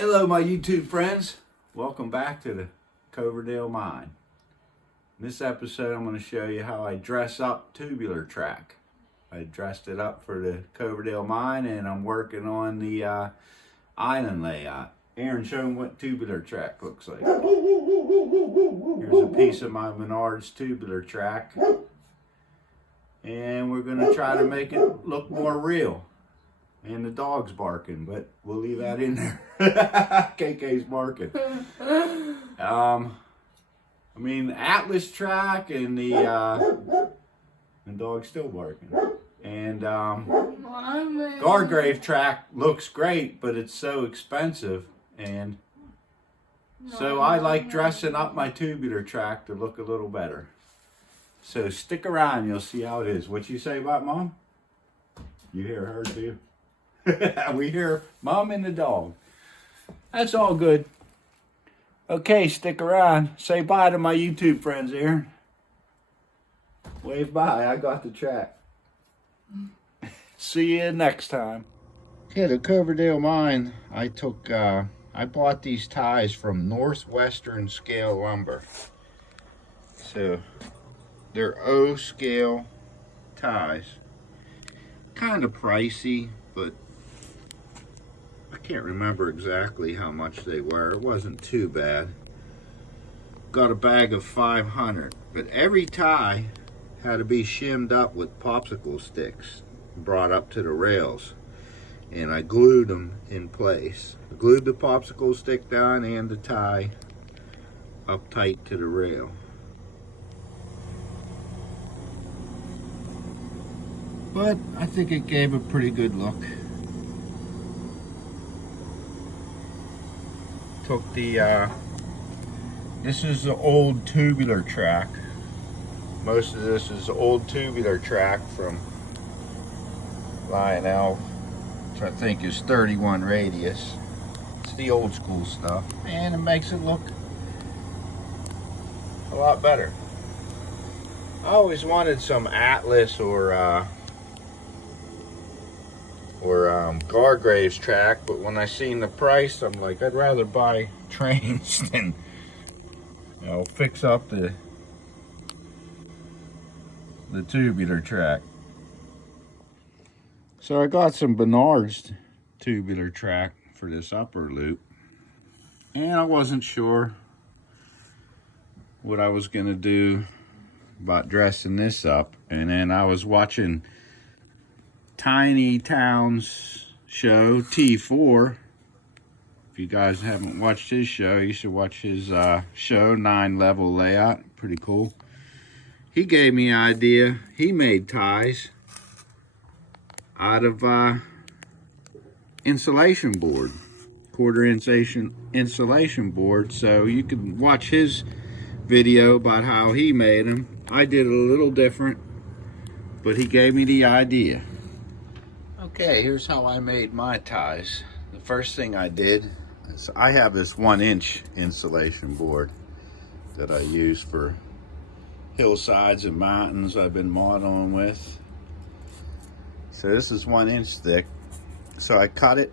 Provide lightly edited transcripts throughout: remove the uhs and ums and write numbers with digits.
Hello my YouTube friends, welcome back to the Coverdale Mine. In this episode I'm going to show you how I dress up tubular track. I dressed it up for the Coverdale Mine and I'm working on the island layout. Aaron, show them what tubular track looks like. Here's a piece of my Menards tubular track and we're going to try to make it look more real. And the dog's barking, but we'll leave that in there. KK's barking. Atlas track and the dog's still barking. And Gargrave track looks great, but it's so expensive. And so I like dressing up my tubular track to look a little better. So stick around, you'll see how it is. What you say about Mom? You hear her too? We hear Mom and the dog. That's all good. Okay, stick around. Say bye to my YouTube friends here. Wave bye. I got the track. See you next time. Okay, the Coverdale Mine. I bought these ties from Northwestern Scale Lumber. So they're O scale ties. Kind of pricey, but I can't remember exactly how much they were. It wasn't too bad. Got a bag of 500, but every tie had to be shimmed up with popsicle sticks, brought up to the rails, and I glued them in place. I glued the popsicle stick down and the tie up tight to the rail. But I think it gave a pretty good look. Took the, this is the old tubular track. Most of this is old tubular track from Lionel, which I think is 31 radius. It's the old school stuff, and it makes it look a lot better. I always wanted some Atlas or Gargraves track, but when I seen the price, I'm like, I'd rather buy trains than, fix up the tubular track. So I got some Menards tubular track for this upper loop, and I wasn't sure what I was gonna do about dressing this up, and then I was watching Tiny Towns show T4. If you guys haven't watched his show, you should watch his show, 9-level layout. Pretty cool. He gave me an idea. He made ties out of insulation board, quarter-inch insulation board. So you can watch his video about how he made them. I did it a little different, but he gave me the idea. Okay, here's how I made my ties. The first thing I did is I have this 1-inch insulation board that I use for hillsides and mountains I've been modeling with. So this is 1 inch thick. So I cut it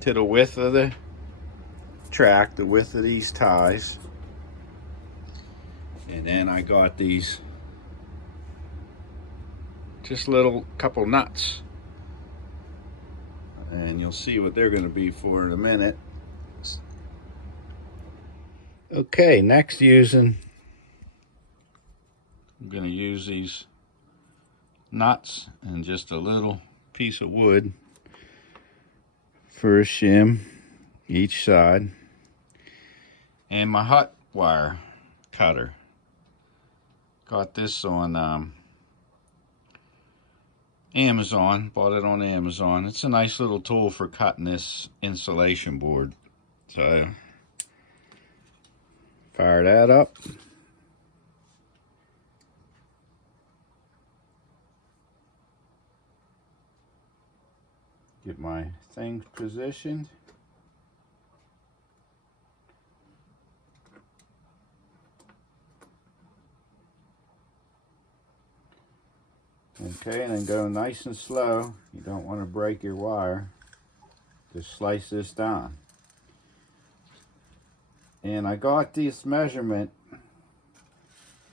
to the width of the track, the width of these ties. And then I got these just little couple nuts. And you'll see what they're going to be for in a minute. Okay, next I'm going to use these nuts and just a little piece of wood for a shim each side. And my hot wire cutter. Got this on Amazon, bought it on Amazon. It's a nice little tool for cutting this insulation board. So, fire that up. Get my things positioned. Okay, and then go nice and slow. You don't want to break your wire. Just slice this down. And I got this measurement.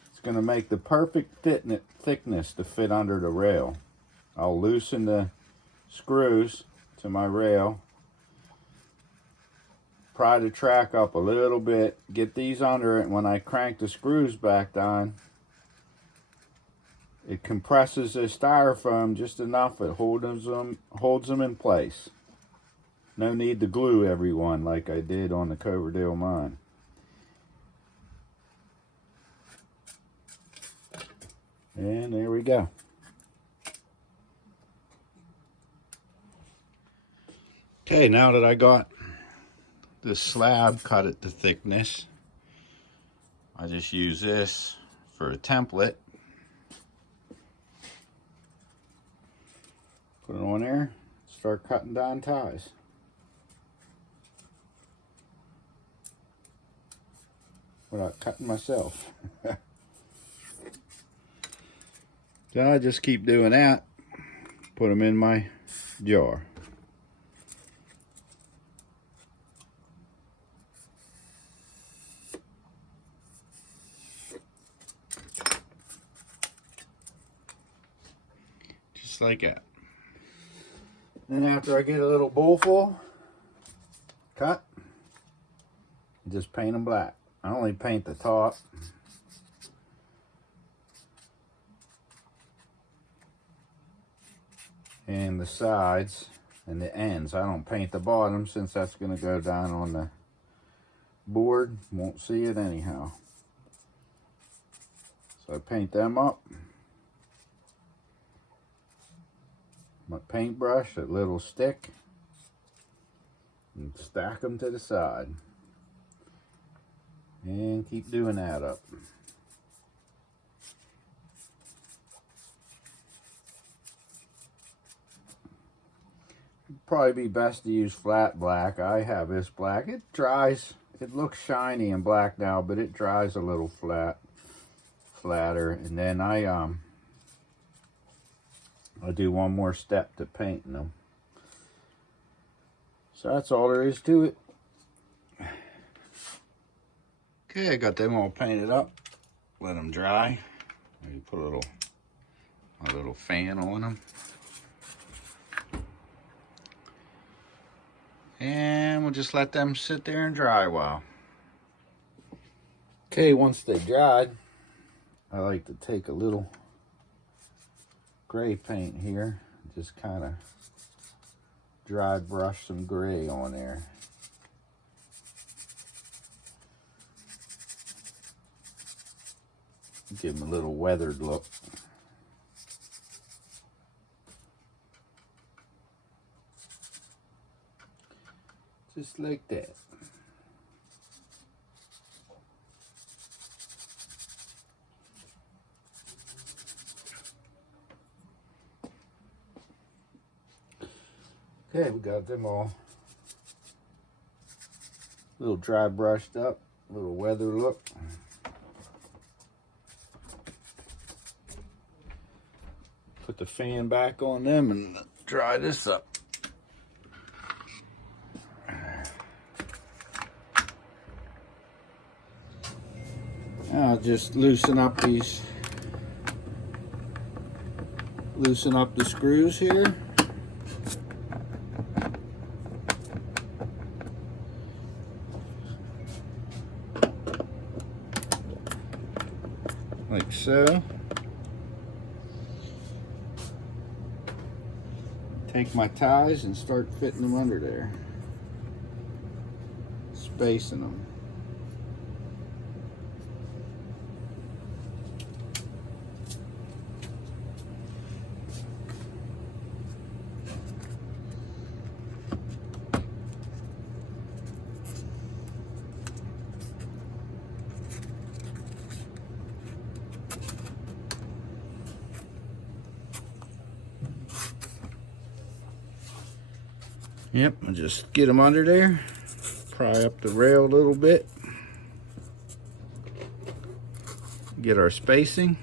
It's going to make the perfect thickness to fit under the rail. I'll loosen the screws to my rail, pry the track up a little bit, get these under it. When I crank the screws back down, it compresses the styrofoam just enough it holds them in place. No need to glue everyone like I did on the Coverdale mine. And there we go. Okay, now that I got the slab cut at the thickness, I just use this for a template. Put it on there, start cutting down ties. Without cutting myself. Then I just keep doing that, put them in my jar. Just like that. Then after I get a little bowl full, cut, just paint them black. I only paint the top. And the sides and the ends. I don't paint the bottom since that's going to go down on the board. Won't see it anyhow. So I paint them up. My paintbrush, a little stick, and stack them to the side. And keep doing that up. It'd probably be best to use flat black. I have this black. It dries. It looks shiny and black now, but it dries a little flatter. And then I do one more step to painting them. So that's all there is to it. Okay, I got them all painted up. Let them dry. Maybe put a little fan on them. And we'll just let them sit there and dry a while. Okay, once they dried, I like to take a little gray paint here. Just kind of dry brush some gray on there. Give them a little weathered look. Just like that. Okay, we got them all a little dry brushed up, a little weather look. Put the fan back on them and dry this up. I'll just loosen up the screws here. Like so. Take my ties and start fitting them under there. Spacing them. Yep, I'll just get them under there, pry up the rail a little bit, get our spacing.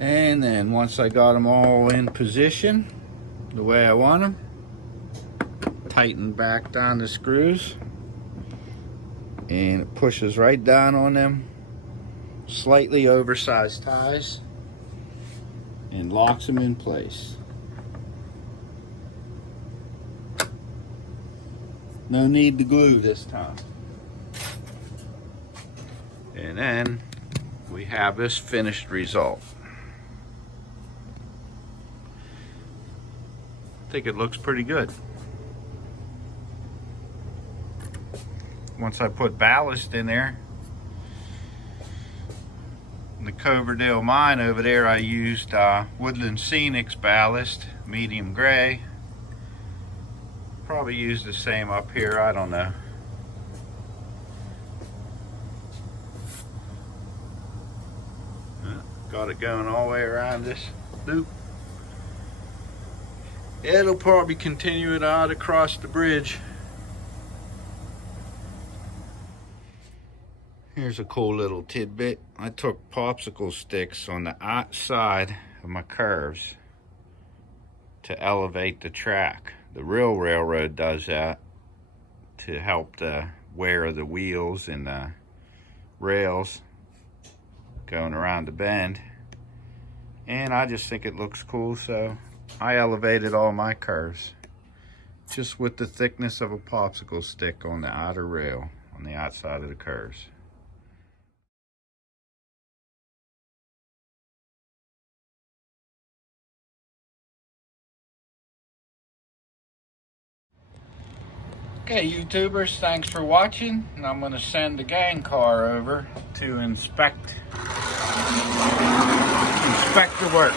And then once I got them all in position the way I want them, tighten back down the screws, and it pushes right down on them slightly oversized ties and locks them in place. No need to glue this time. And then we have this finished result. I think it looks pretty good. Once I put ballast in there, the Coverdale mine over there, I used Woodland Scenics ballast, medium gray. Probably use the same up here, I don't know. Got it going all the way around this loop. It'll probably continue it out across the bridge. Here's a cool little tidbit. I took popsicle sticks on the outside of my curves to elevate the track. The real railroad does that to help the wear of the wheels and the rails going around the bend. And I just think it looks cool, so I elevated all my curves just with the thickness of a popsicle stick on the outer rail on the outside of the curves. Okay, YouTubers, thanks for watching, and I'm going to send the gang car over to inspect the work.